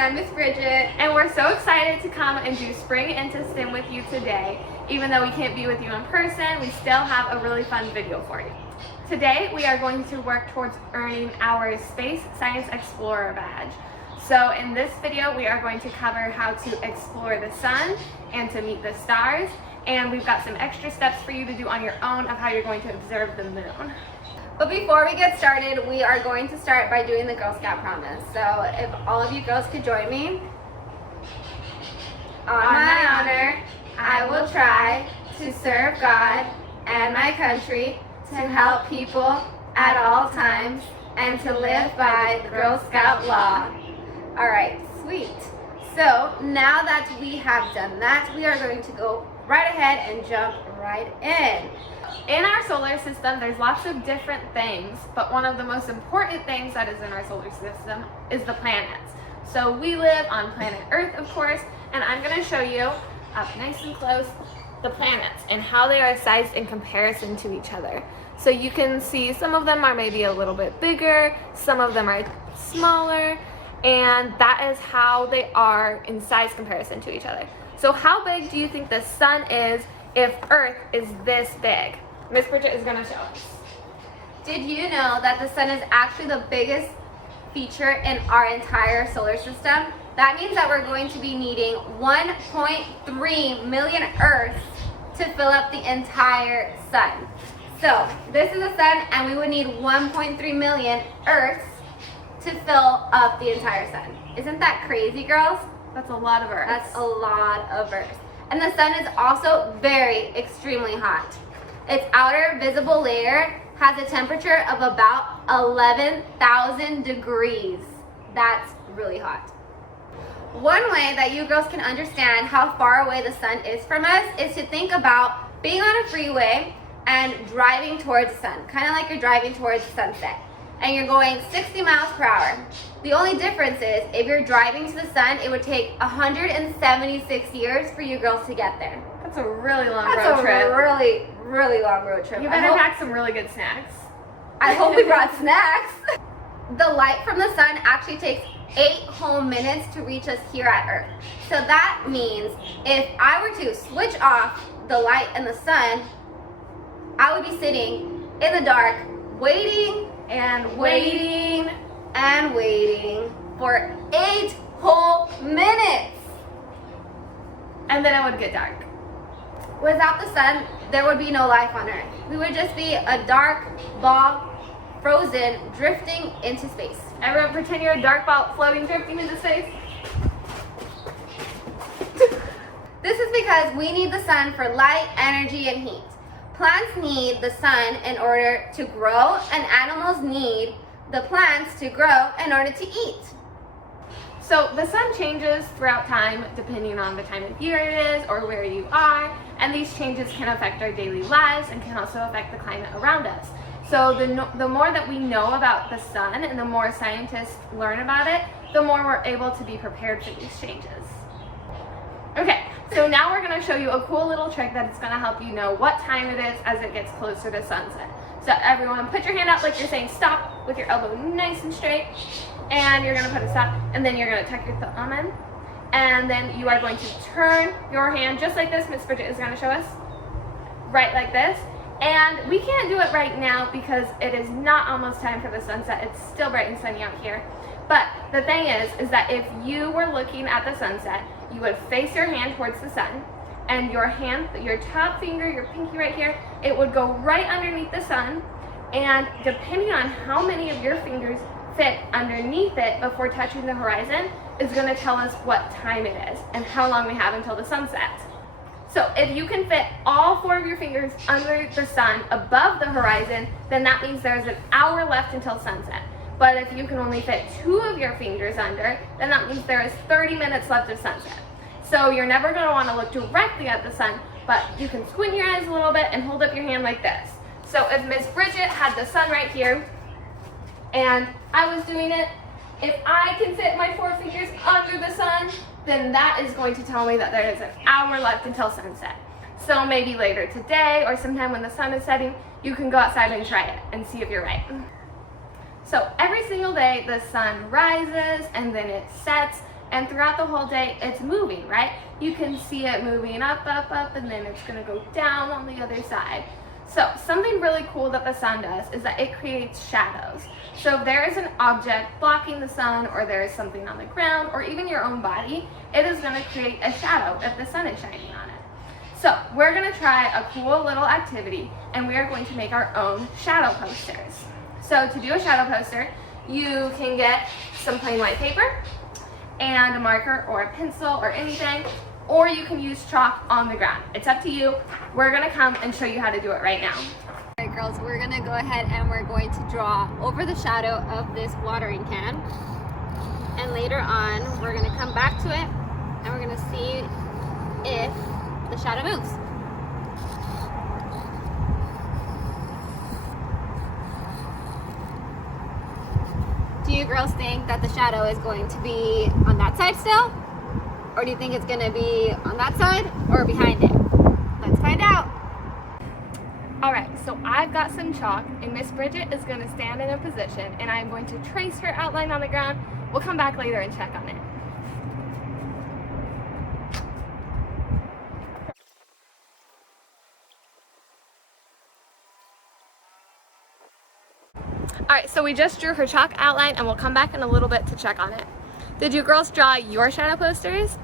I'm Miss Bridget. And we're so excited to come and do Spring into STEM with you today. Even though we can't be with you in person, we still have a really fun video for you. Today, we are going to work towards earning our Space Science Explorer badge. So in this video, we are going to cover how to explore the sun and to meet the stars. And we've got some extra steps for you to do on your own of how you're going to observe the moon. But before we get started, we are going to start by doing the Girl Scout promise. So if all of you girls could join me. On my honor, I will try to serve God and my country, to help people at all times, and to live by the Girl Scout law. All right, sweet. So now that we have done that, we are going to go right ahead and jump right in. In our solar system, there's lots of different things, but one of the most important things that is in our solar system is the planets. So we live on planet Earth, of course, and I'm going to show you, up nice and close, the planets and how they are sized in comparison to each other. So you can see some of them are maybe a little bit bigger, some of them are smaller, and that is how they are in size comparison to each other. So how big do you think the sun is if Earth is this big? Miss Bridget is going to show us. Did you know that the sun is actually the biggest feature in our entire solar system? That means that we're going to be needing 1.3 million Earths to fill up the entire sun. So this is the sun, and we would need 1.3 million Earths to fill up the entire sun. Isn't that crazy, girls? That's a lot of Earth. That's a lot of Earth. And the sun is also very extremely hot. Its outer visible layer has a temperature of about 11,000 degrees. That's really hot. One way that you girls can understand how far away the sun is from us is to think about being on a freeway and driving towards the sun, kind of like you're driving towards the sunset. And you're going 60 miles per hour. The only difference is if you're driving to the sun, it would take 176 years for you girls to get there. That's a really long road trip. That's a really, really long road trip. You better pack some really good snacks. I hope we brought snacks. The light from the sun actually takes 8 whole minutes to reach us here at Earth. So that means if I were to switch off the light and the sun, I would be sitting in the dark waiting and waiting and waiting for 8 whole minutes. And then it would get dark. Without the sun, there would be no life on Earth. We would just be a dark ball, frozen, drifting into space. Everyone pretend you're a dark ball floating, drifting into space. This is because we need the sun for light, energy, and heat. Plants need the sun in order to grow, and animals need the plants to grow in order to eat. So the sun changes throughout time depending on the time of year it is or where you are, and these changes can affect our daily lives and can also affect the climate around us. So the more that we know about the sun and the more scientists learn about it, the more we're able to be prepared for these changes. Okay, so now we're going to show you a cool little trick that's going to help you know what time it is as it gets closer to sunset. So everyone put your hand out like you're saying stop with your elbow nice and straight, and you're going to put a stop, and then you're going to tuck your thumb in, and then you are going to turn your hand just like this. Miss Bridget is going to show us, right like this. And we can't do it right now because it is not almost time for the sunset. It's still bright and sunny out here. But the thing is that if you were looking at the sunset, you would face your hand towards the sun, and your hand, your top finger, your pinky right here, it would go right underneath the sun, and depending on how many of your fingers fit underneath it before touching the horizon is going to tell us what time it is and how long we have until the sunset. So if you can fit all 4 of your fingers under the sun above the horizon, then that means there's an hour left until sunset. But if you can only fit 2 of your fingers under, then that means there is 30 minutes left of sunset. So you're never going to want to look directly at the sun, but you can squint your eyes a little bit and hold up your hand like this. So if Miss Bridget had the sun right here, and I was doing it, if I can fit my 4 fingers under the sun, then that is going to tell me that there is an hour left until sunset. So maybe later today or sometime when the sun is setting, you can go outside and try it and see if you're right. So every single day the sun rises and then it sets, And throughout the whole day, it's moving, right? You can see it moving up, up, up, and then it's gonna go down on the other side. So something really cool that the sun does is that it creates shadows. So if there is an object blocking the sun, or there is something on the ground, or even your own body, it is gonna create a shadow if the sun is shining on it. So we're gonna try a cool little activity, and we are going to make our own shadow posters. So to do a shadow poster, you can get some plain white paper and a marker or a pencil or anything, or you can use chalk on the ground. It's up to you. We're gonna come and show you how to do it right now. All right, girls, we're gonna go ahead and we're going to draw over the shadow of this watering can. And later on, we're gonna come back to it and we're gonna see if the shadow moves. Do you girls think that the shadow is going to be on that side still? Or do you think it's gonna be on that side or behind it? Let's find out. All right, so I've got some chalk, and Miss Bridget is gonna stand in a position, and I'm going to trace her outline on the ground. We'll come back later and check on it. All right, so we just drew her chalk outline, and we'll come back in a little bit to check on it. Did you girls draw your shadow posters?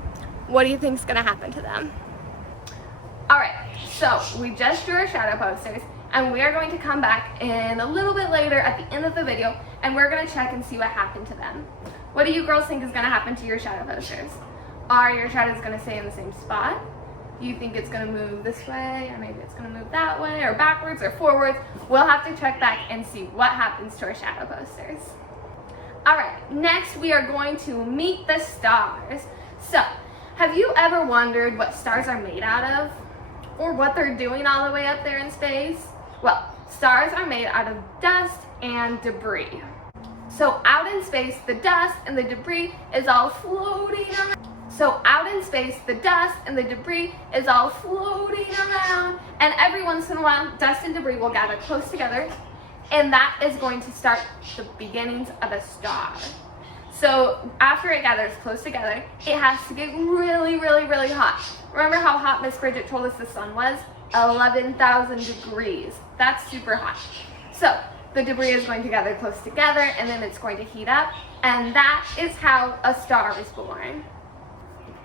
What do you think is gonna happen to them? All right, so we just drew our shadow posters, and we are going to come back in a little bit later at the end of the video, and we're gonna check and see what happened to them. What do you girls think is gonna happen to your shadow posters? Are your shadows gonna stay in the same spot? Do you think it's gonna move this way, or maybe it's gonna move that way, or backwards, or forwards? We'll have to check back and see what happens to our shadow posters. All right, next we are going to meet the stars. So, have you ever wondered what stars are made out of? Or what they're doing all the way up there in space? Well, stars are made out of dust and debris. So out in space, the dust and the debris is all floating around. And every once in a while, dust and debris will gather close together, and that is going to start the beginnings of a star. So after it gathers close together, it has to get really, really, really hot. Remember how hot Miss Bridget told us the sun was? 11,000 degrees. That's super hot. So the debris is going to gather close together, and then it's going to heat up, and that is how a star is born.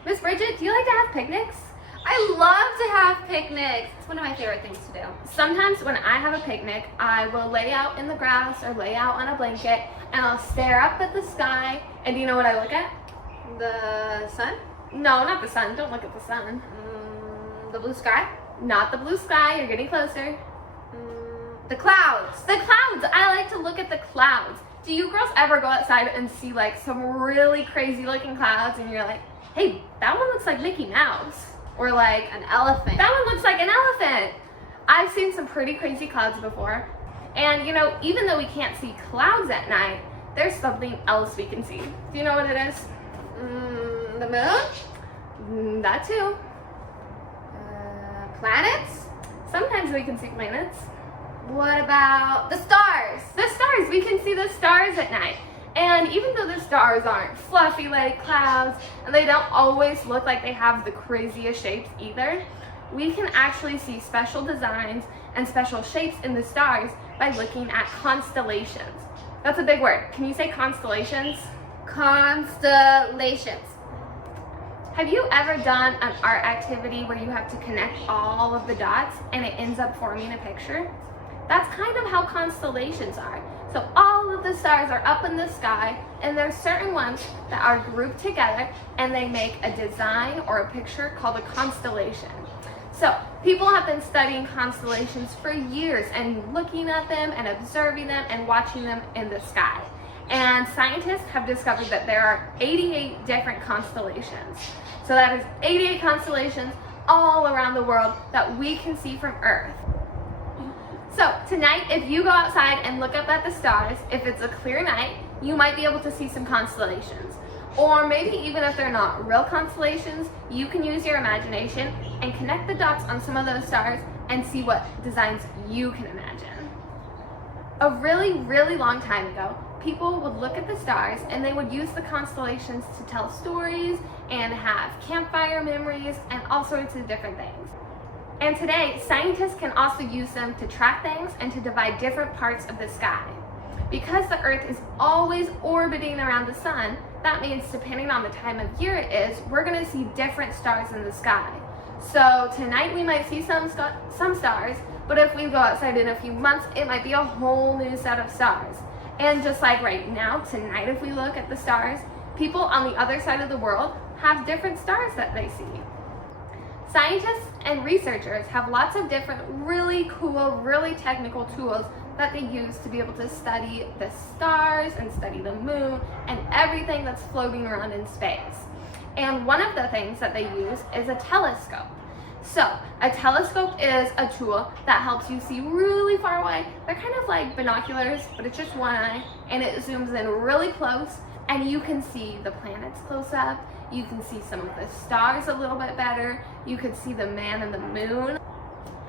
Miss Bridget, do you like to have picnics? I love to have picnics. It's one of my favorite things to do. Sometimes when I have a picnic, I will lay out in the grass or lay out on a blanket, and I'll stare up at the sky. And do you know what I look at? The sun? No, not the sun. Don't look at the sun. The blue sky? Not the blue sky. You're getting closer. The clouds. The clouds. I like to look at the clouds. Do you girls ever go outside and see like some really crazy looking clouds, and you're like, hey, that one looks like Mickey Mouse? Or like an elephant. That one looks like an elephant. I've seen some pretty crazy clouds before. And you know, even though we can't see clouds at night, there's something else we can see. Do you know what it is? The moon? That too. Planets? Sometimes we can see planets. What about the stars? The stars, we can see the stars at night. And even though the stars aren't fluffy like clouds, and they don't always look like they have the craziest shapes either, we can actually see special designs and special shapes in the stars by looking at constellations. That's a big word. Can you say constellations? Constellations. Have you ever done an art activity where you have to connect all of the dots and it ends up forming a picture? That's kind of how constellations are. So all of the stars are up in the sky, and there's certain ones that are grouped together, and they make a design or a picture called a constellation. So people have been studying constellations for years and looking at them and observing them and watching them in the sky. And scientists have discovered that there are 88 different constellations. So that is 88 constellations all around the world that we can see from Earth. So tonight, if you go outside and look up at the stars, if it's a clear night, you might be able to see some constellations. Or maybe even if they're not real constellations, you can use your imagination and connect the dots on some of those stars and see what designs you can imagine. A really, really long time ago, people would look at the stars and they would use the constellations to tell stories and have campfire memories and all sorts of different things. And today, scientists can also use them to track things and to divide different parts of the sky. Because the Earth is always orbiting around the sun, that means depending on the time of year it is, we're going to see different stars in the sky. So tonight we might see some stars, but if we go outside in a few months, it might be a whole new set of stars. And just like right now, tonight if we look at the stars, people on the other side of the world have different stars that they see. Scientists and researchers have lots of different really cool, really technical tools that they use to be able to study the stars and study the moon and everything that's floating around in space. And one of the things that they use is a telescope. So a telescope is a tool that helps you see really far away. They're kind of like binoculars, but it's just one eye, and it zooms in really close, and you can see the planets close up. You can see some of the stars a little bit better. You can see the man and the moon.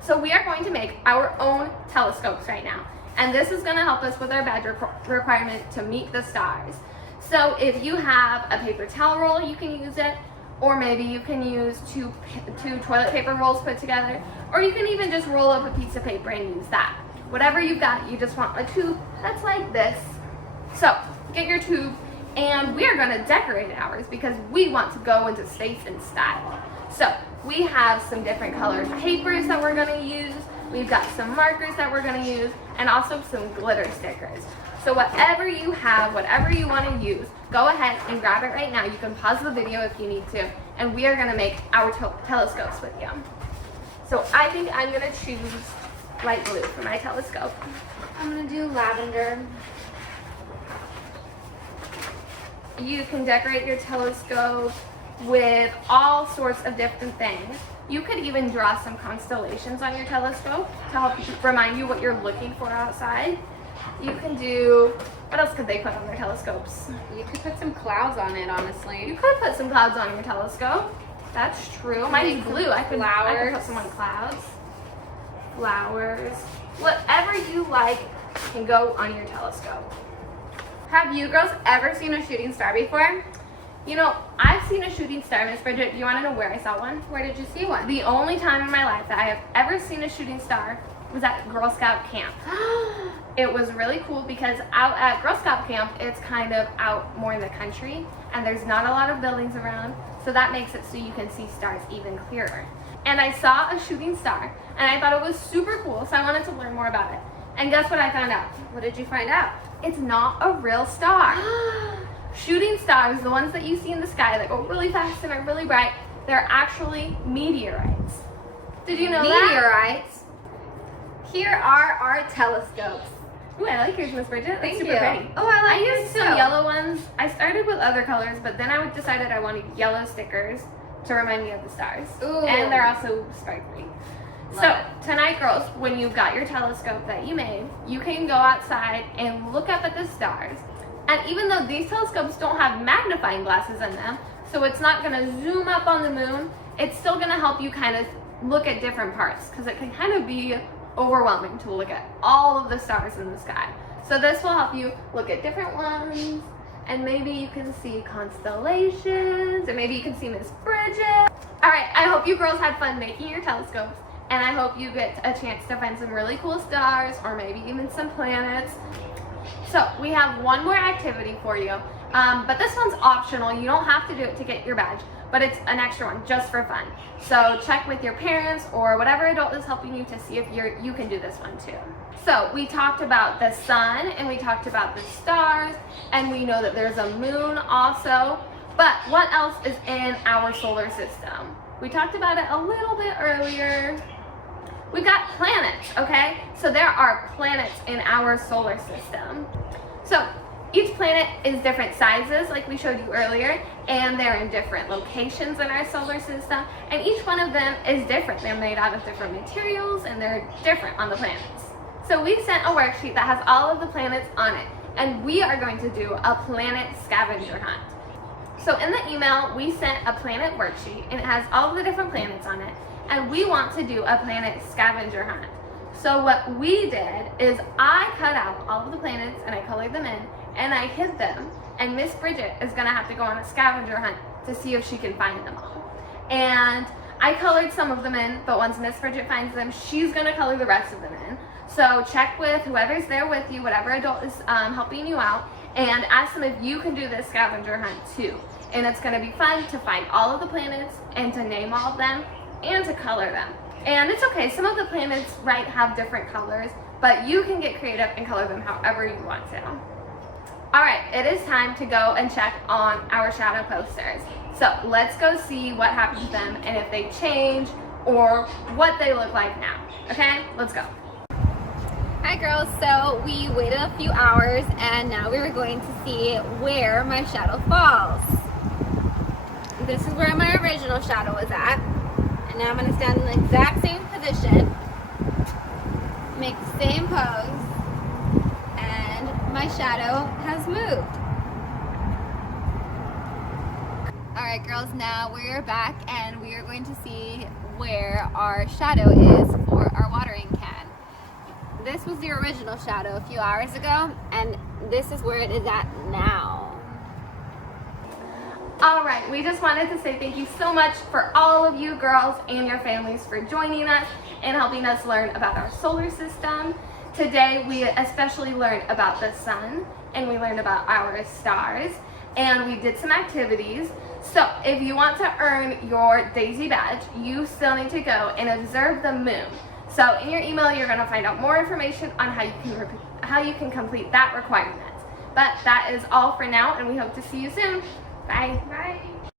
So we are going to make our own telescopes right now. And this is going to help us with our badge requirement to meet the stars. So if you have a paper towel roll, you can use it. Or maybe you can use two toilet paper rolls put together. Or you can even just roll up a piece of paper and use that. Whatever you've got, you just want a tube that's like this. So get your tube, and we are going to decorate ours because we want to go into space in style. So we have some different colored papers that we're going to use. We've got some markers that we're going to use, and also some glitter stickers. So whatever you have, whatever you want to use, go ahead and grab it right now. You can pause the video if you need to, and we are going to make our telescopes with you. So I think I'm going to choose light blue for my telescope. I'm going to do lavender. You can decorate your telescope with all sorts of different things. You could even draw some constellations on your telescope to help remind you what you're looking for outside. You can do, what else could they put on their telescopes? You could put some clouds on it, honestly. You could put some clouds on your telescope. That's true. Mine's blue. I could put some on clouds. Flowers. Whatever you like can go on your telescope. Have you girls ever seen a shooting star before? You know, I've seen a shooting star, Miss Bridget. Do you want to know where I saw one? Where did you see one? The only time in my life that I have ever seen a shooting star was at Girl Scout camp. It was really cool because out at Girl Scout camp, it's kind of out more in the country, and there's not a lot of buildings around, so that makes it so you can see stars even clearer. And I saw a shooting star, and I thought it was super cool, so I wanted to learn more about it. And guess what I found out? What did you find out? It's not a real star. Shooting stars, the ones that you see in the sky that go really fast and are really bright, they're actually meteorites. Did you know that? Meteorites? Here are our telescopes. Ooh, I like yours, Miss Bridget. Thank That's you. super pretty. Oh, I like I yours used some too. yellow ones. I started with other colors, but then I decided I wanted yellow stickers to remind me of the stars. Ooh. And they're also sparkly. Love So, it. tonight, girls, when you've got your telescope that you made, you can go outside and look up at the stars. And even though these telescopes don't have magnifying glasses in them, so it's not going to zoom up on the moon, it's still going to help you kind of look at different parts, because it can kind of be overwhelming to look at all of the stars in the sky. So this will help you look at different ones, and maybe you can see constellations, or maybe you can see Miss Bridget. All right, I hope you girls had fun making your telescopes, and I hope you get a chance to find some really cool stars, or maybe even some planets. So we have one more activity for you, but this one's optional. You don't have to do it to get your badge, but it's an extra one just for fun. So check with your parents or whatever adult is helping you to see if you can do this one too. So we talked about the sun, and we talked about the stars, and we know that there's a moon also, but what else is in our solar system? We talked about it a little bit earlier. We've got planets, okay? So there are planets in our solar system. So each planet is different sizes, like we showed you earlier, and they're in different locations in our solar system, and each one of them is different. They're made out of different materials, and they're different on the planets. So we sent a worksheet that has all of the planets on it, and we are going to do a planet scavenger hunt. So in the email, we sent a planet worksheet, and it has all of the different planets on it, and we want to do a planet scavenger hunt. So what we did is I cut out all of the planets and I colored them in, and I hid them. And Miss Bridget is gonna have to go on a scavenger hunt to see if she can find them all. And I colored some of them in, but once Miss Bridget finds them, she's gonna color the rest of them in. So check with whoever's there with you, whatever adult is helping you out, and ask them if you can do this scavenger hunt too. And it's gonna be fun to find all of the planets and to name all of them and to color them. And it's okay, some of the planets, right, have different colors, but you can get creative and color them however you want to. All right, it is time to go and check on our shadow posters. So let's go see what happened to them and if they change or what they look like now. Okay, let's go. Hi girls, so we waited a few hours and now we're going to see where my shadow falls. This is where my original shadow was at. And now I'm going to stand in the exact same position, make the same pose, and my shadow has moved. Alright girls, now we're back and we are going to see where our shadow is for our watering can. This was the original shadow a few hours ago, and this is where it is at now. All right, we just wanted to say thank you so much for all of you girls and your families for joining us and helping us learn about our solar system. Today we especially learned about the sun and we learned about our stars and we did some activities. So if you want to earn your Daisy badge, you still need to go and observe the moon. So in your email, you're going to find out more information on how you can complete that requirement. But that is all for now, and we hope to see you soon. Bye. Bye.